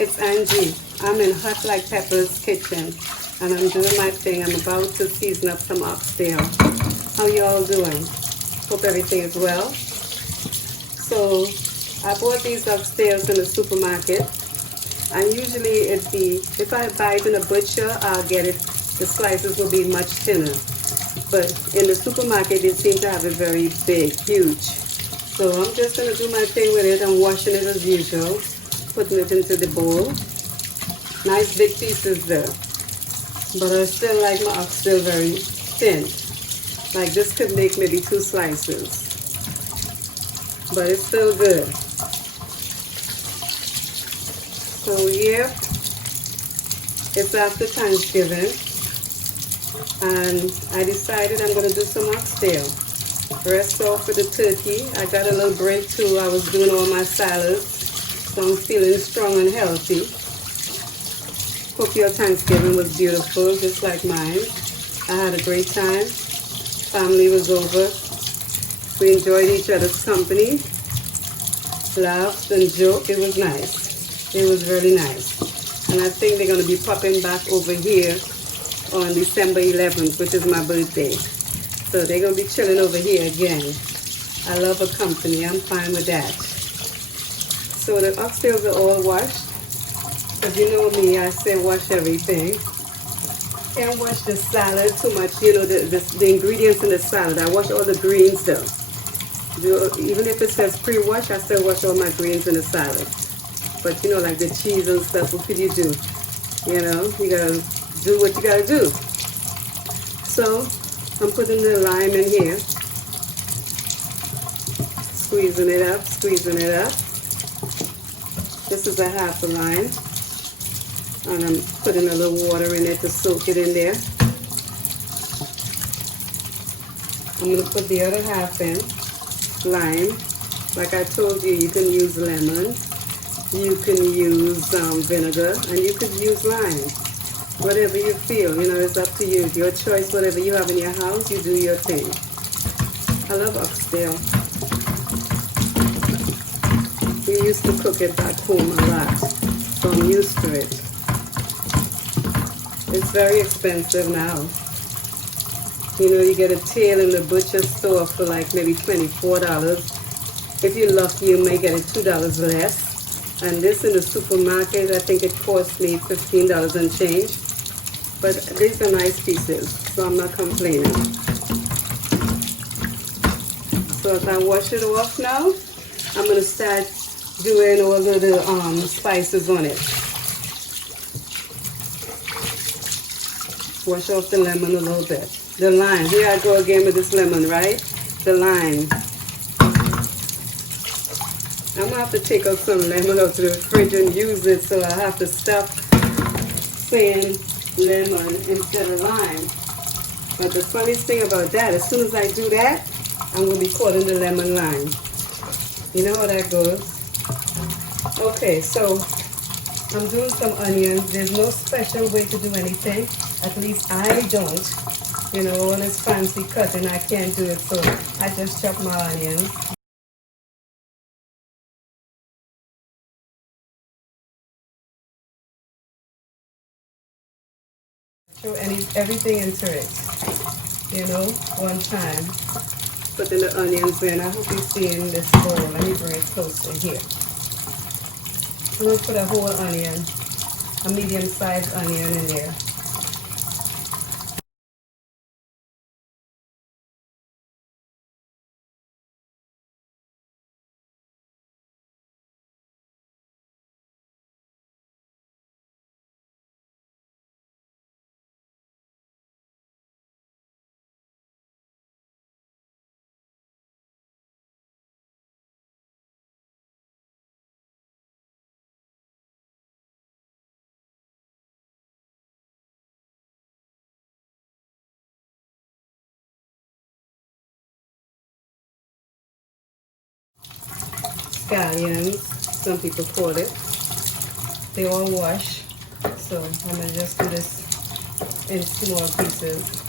It's Angie. I'm in Hotlikepeppas kitchen and I'm doing my thing. I'm about to season up some oxtail. How you all doing? Hope everything is well. So I bought these oxtails in the supermarket, and usually if I buy it in a butcher, I'll get it, the slices will be much thinner. But in the supermarket, they seem to have it very big, huge. So I'm just going to do my thing with it. I'm washing it as usual, putting it into the bowl. Nice big pieces there. But I still like my oxtail very thin. Like this could make maybe 2 slices. But it's still good. So yeah, it's after Thanksgiving. And I decided I'm going to do some oxtail. Rest off with the turkey. I got a little break too. I was doing all my salads, so I'm feeling strong and healthy. Hope your Thanksgiving was beautiful, just like mine. I had a great time. Family was over. We enjoyed each other's company. Laughed and joked. It was nice. It was really nice. And I think they're going to be popping back over here on December 11th, which is my birthday. So they're going to be chilling over here again. I love a company. I'm fine with that. So the oxtails are all washed. Because you know me, I say wash everything. Can't wash the salad too much. You know, the ingredients in the salad. I wash all the greens though. Even if it says pre-wash, I still wash all my greens in the salad. But you know, like the cheese and stuff, what could you do? You know, you gotta do what you gotta do. So I'm putting the lime in here, squeezing it up, squeezing it up. This is a half a lime, and I'm putting a little water in it to soak it in there. I'm gonna put the other half in, lime. Like I told you, you can use lemon, you can use vinegar, and you could use lime. Whatever you feel, you know, it's up to you. Your choice, whatever you have in your house, you do your thing. I love oxtail. We used to cook it back home a lot, so I'm used to it. It's very expensive now. You know, you get a tail in the butcher store for like maybe $24. If you're lucky, you may get it $2 less. And this in the supermarket, I think it cost me $15 and change. But these are nice pieces, so I'm not complaining. So as I wash it off now, I'm going to start doing all of the spices on it. Wash off the lemon a little bit. The lime, here I go again with this lemon, right? The lime. I'm going to have to take out some lemon out to the fridge and use it, so I have to stop saying lemon instead of lime. But the funniest thing about that, as soon as I do that, I'm going to be calling the lemon lime. You know how that goes. Okay, so I'm doing some onions. There's no special way to do anything. At least I don't. You know, all this fancy cutting, I can't do it, so I just chop my onions. Throw everything into it, you know, one time. Putting the onions in. I hope you see in this bowl. Let me bring it closer here. I'm going to put a whole onion, a medium-sized onion in there. Scallions, some people call it. They all wash, so I'm going to just do this in small pieces.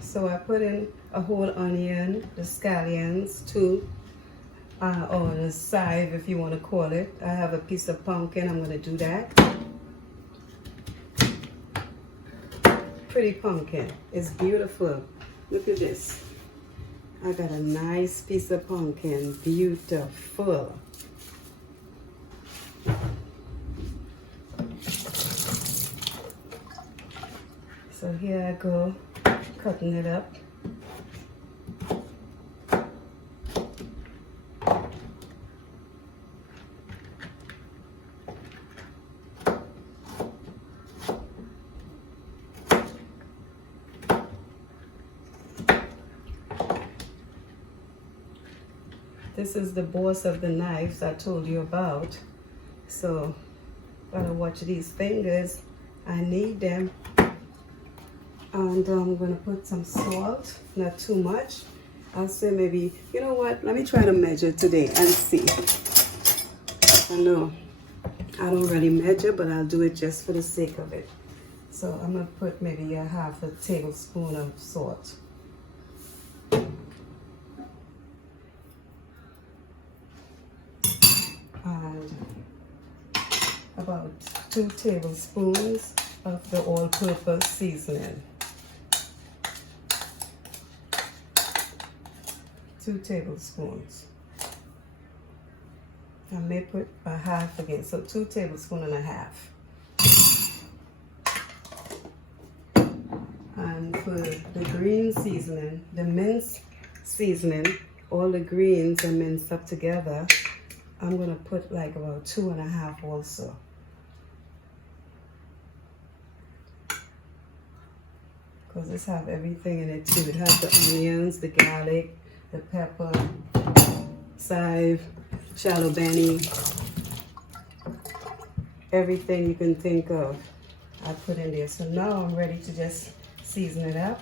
So I put in a whole onion, the scallions too, or a side if you want to call it. I have a piece of pumpkin. I'm going to do that. Pretty pumpkin. It's beautiful. Look at this. I got a nice piece of pumpkin. Beautiful. So here I go, cutting it up. This is the boss of the knives I told you about. So, gotta watch these fingers. I need them. And I'm gonna put some salt, not too much. I'll say maybe, you know what? Let me try to measure today and see. I know I don't really measure, but I'll do it just for the sake of it. So I'm gonna put maybe a half a tablespoon of salt. And about 2 tablespoons of the all-purpose seasoning. 2 tablespoons. I may put a half again, so 2 tablespoons and a half. And for the green seasoning, the minced seasoning, all the greens are minced up together. I'm gonna put like about 2 and a half also. Because this have everything in it too. It has the onions, the garlic, the pepper, chive, shallow benny, everything you can think of I put in there. So now I'm ready to just season it up.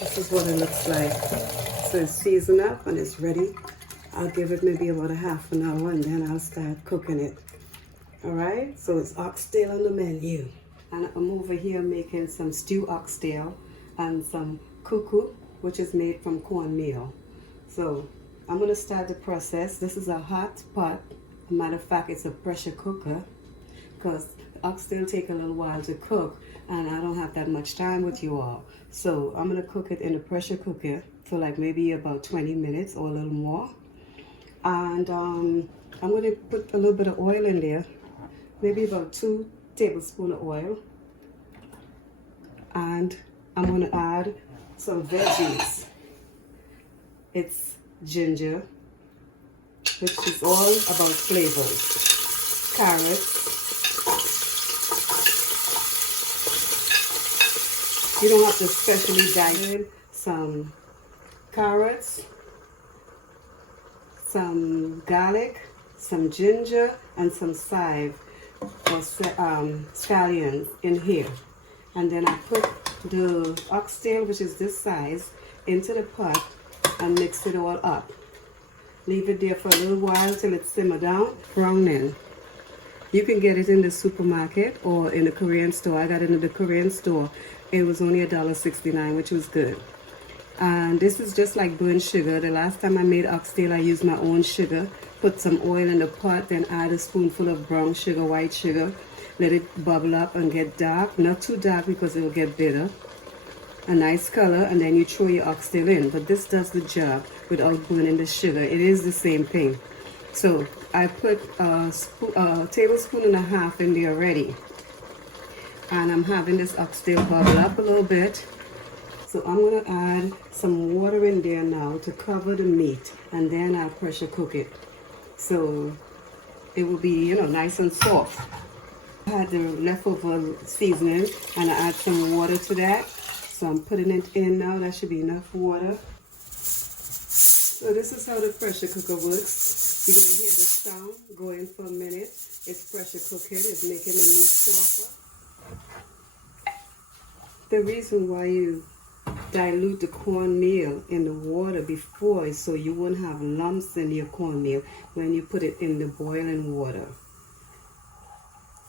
This is what it looks like. So it's seasoned up and it's ready. I'll give it maybe about a half an hour and then I'll start cooking it. All right, so it's oxtail on the menu. And I'm over here making some stew oxtail and some Cou Cou, which is made from cornmeal. So I'm gonna start the process. This is a hot pot. Matter of fact, it's a pressure cooker because oxtail take a little while to cook and I don't have that much time with you all. So I'm gonna cook it in a pressure cooker for like maybe about 20 minutes or a little more. And I'm gonna put a little bit of oil in there, maybe about 2 tablespoons of oil. And I'm gonna add some veggies. It's ginger, which is all about flavors. Carrots. You don't have to specially dye in. Some carrots, some garlic, some ginger, and some chive or scallions in here. And then I put the oxtail, which is this size, into the pot and mix it all up. Leave it there for a little while till it simmer down, browning. You can get it in the supermarket or in the Korean store. I got it in the Korean store. It was only $1.69, which was good. And this is just like burnt sugar. The last time I made oxtail, I used my own sugar. Put some oil in the pot, then add a spoonful of brown sugar, white sugar. Let it bubble up and get dark. Not too dark because it will get bitter. A nice color, and then you throw your oxtail in. But this does the job without burning the sugar. It is the same thing. So I put a tablespoon and a half in there already. And I'm having this oxtail bubble up a little bit. So I'm going to add some water in there now to cover the meat. And then I'll pressure cook it. So it will be, you know, nice and soft. I had the leftover seasoning and I add some water to that. So I'm putting it in now. That should be enough water. So this is how the pressure cooker works. You're going to hear the sound going for a minute. It's pressure cooking. It's making the meat softer. The reason why you dilute the cornmeal in the water before, so you won't have lumps in your cornmeal when you put it in the boiling water.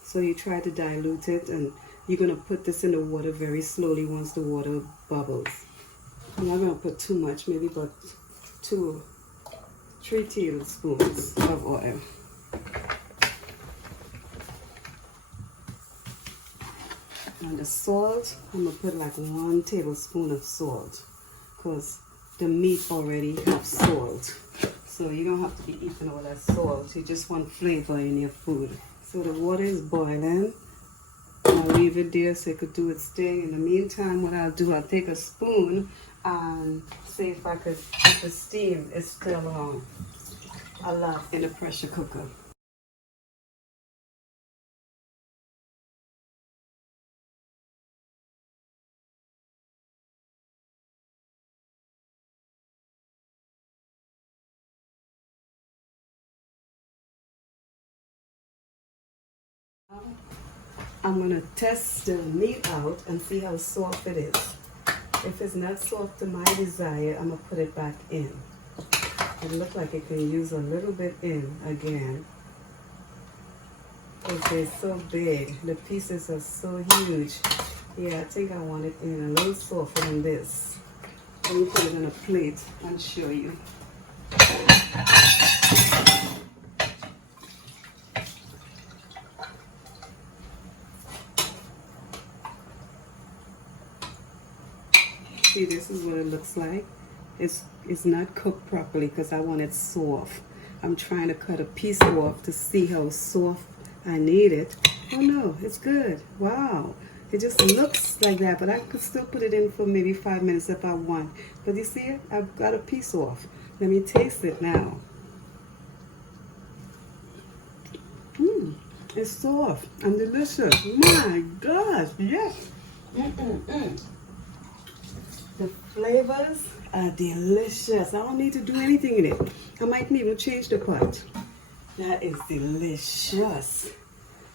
So you try to dilute it, and you're going to put this in the water very slowly once the water bubbles. I'm not going to put too much, maybe about 2 or 3 tablespoons of oil. And the salt, I'm going to put like 1 tablespoon of salt, because the meat already has salt. So you don't have to be eating all that salt. You just want flavor in your food. So the water is boiling. I'll leave it there so it could do its thing. In the meantime, what I'll do, I'll take a spoon and see if the steam is still alive in the pressure cooker. I'm going to test the meat out and see how soft it is. If it's not soft to my desire, I'm going to put it back in. It looks like it can use a little bit in again. Because they're so big. The pieces are so huge. Yeah, I think I want it in a little softer than this. Let me put it on a plate and show you. See, this is what it looks like. It's not cooked properly because I want it soft. I'm trying to cut a piece off to see how soft I need it. Oh no, it's good. Wow. It just looks like that, but I could still put it in for maybe 5 minutes if I want. But you see it? I've got a piece off. Let me taste it now. It's soft and delicious. My gosh, yes. The flavors are delicious. I don't need to do anything in it. I might even change the pot. That is delicious.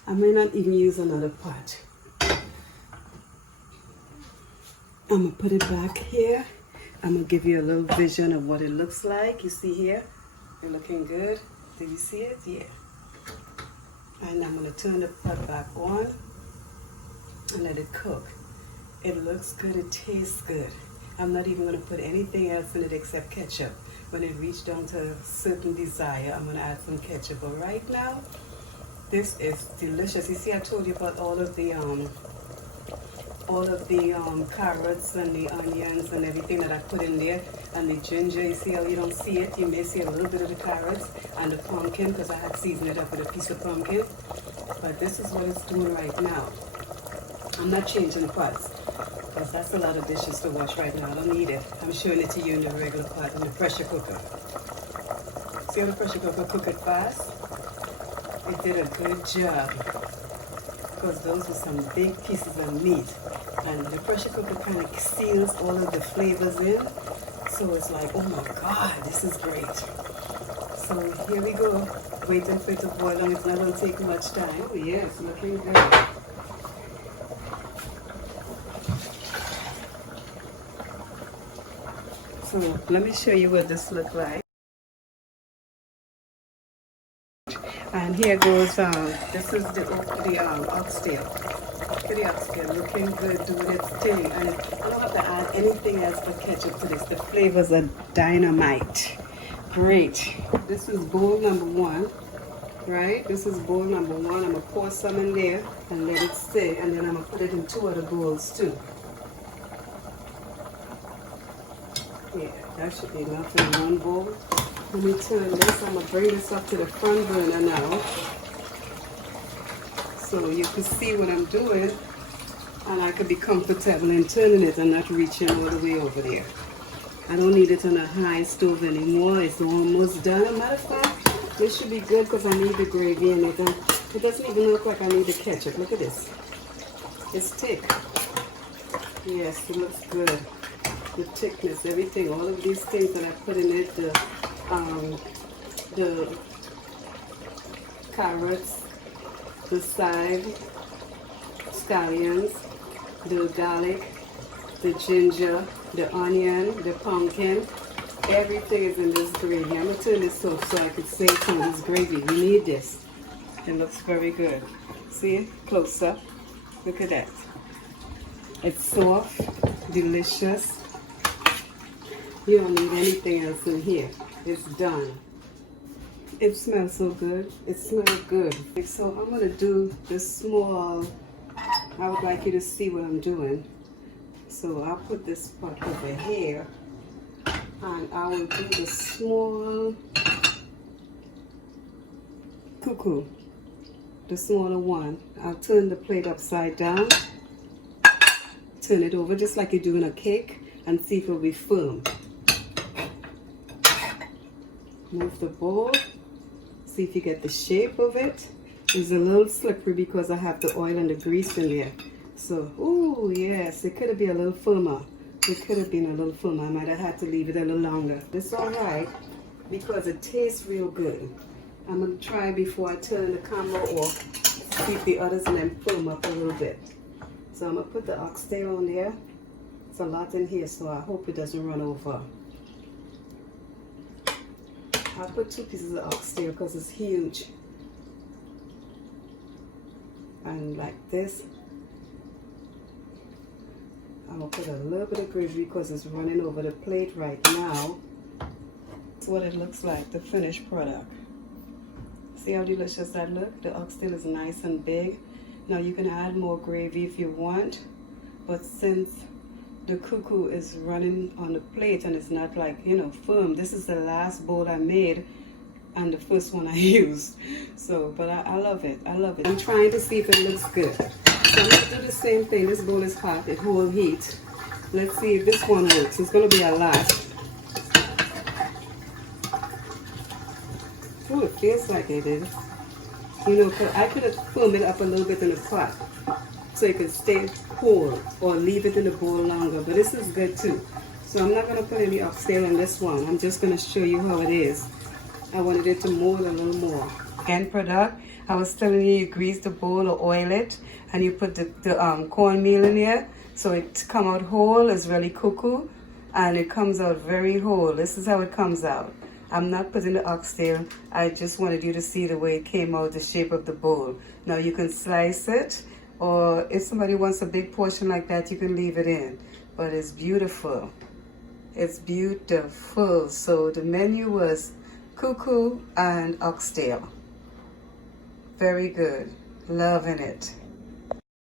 I may not even use another pot. I'm going to put it back here. I'm going to give you a little vision of what it looks like. You see here? It's looking good. Do you see it? Yeah. And I'm going to turn the pot back on and let it cook. It looks good. It tastes good. I'm not even going to put anything else in it except ketchup. When it reaches down to a certain desire, I'm going to add some ketchup. But right now, this is delicious. You see, I told you about all of the carrots and the onions and everything that I put in there, and the ginger. You see how you don't see it? You may see a little bit of the carrots and the pumpkin, because I had seasoned it up with a piece of pumpkin. But this is what it's doing right now. I'm not changing the pots, because that's a lot of dishes to wash right now. I don't need it. I'm showing it to you in the regular pot, in the pressure cooker. See how the pressure cooker cook it fast? It did a good job, because those were some big pieces of meat. And the pressure cooker kind of seals all of the flavors in. So it's like, oh my God, this is great. So here we go, waiting for it to boil, and it's not going to take much time. Oh yeah, it's looking good. So let me show you what this looks like. And here goes, this is the oxtail. The oxtail looking good, doing its thing. And I don't have to add anything else but ketchup to this. The flavors are dynamite. Great. This is bowl number 1, right? This is bowl number 1. I'm going to pour some in there and let it sit. And then I'm going to put it in 2 other bowls too. Yeah, that should be enough in 1 bowl. Let me turn this. I'm going to bring this up to the front burner now, so you can see what I'm doing, and I can be comfortable in turning it and not reaching all the way over there. I don't need it on a high stove anymore. It's almost done. As a matter of fact, this should be good because I need the gravy in it. And it doesn't even look like I need the ketchup. Look at this. It's thick. Yes, it looks good. The thickness, everything, all of these things that I put in it, the carrots, the scallions, the garlic, the ginger, the onion, the pumpkin. Everything is in this gravy. I'm going to turn this off so I can say some of this gravy. We need this. It looks very good. See it? Close up. Look at that. It's soft, delicious. You don't need anything else in here. It's done. It smells so good. It smells good. So I'm going to do the small. I would like you to see what I'm doing. So I'll put this pot over here. And I will do the small Cou Cou. The smaller one. I'll turn the plate upside down. Turn it over just like you do in a cake. And see if it will be firm. Move the bowl. See if you get the shape of it. It's a little slippery because I have the oil and the grease in there. So, ooh, yes, it could have been a little firmer. It could have been a little firmer. I might have had to leave it a little longer. It's all right because it tastes real good. I'm going to try before I turn the camera off. See if the others and then firm up a little bit. So I'm going to put the oxtail on there. It's a lot in here, so I hope it doesn't run over. I'll put 2 pieces of oxtail because it's huge. And like this. I'm going to put a little bit of gravy because it's running over the plate right now. That's what it looks like, the finished product. See how delicious that looks? The oxtail is nice and big. Now you can add more gravy if you want. But since the Cou Cou is running on the plate and it's not like, you know, firm. This is the last bowl I made and the first one I used. So, but I love it. I love it. I'm trying to see if it looks good. So I'm going to do the same thing. This bowl is hot. It holds heat. Let's see if this one works. It's going to be a lot. Oh, it feels like it is. You know, I could have firmed it up a little bit in the pot so it could stay whole or leave it in the bowl longer. But this is good too. So I'm not going to put any oxtail in this one. I'm just going to show you how it is. I wanted it to mold a little more. End product. I was telling you, you grease the bowl or oil it, and you put the cornmeal in there, so it come out whole. It's really Cou Cou, and it comes out very whole. This is how it comes out. I'm not putting the oxtail. I just wanted you to see the way it came out, the shape of the bowl. Now you can slice it, or if somebody wants a big portion like that, you can leave it in. But it's beautiful. It's beautiful. So the menu was Cou Cou and oxtail. Very good. Loving it.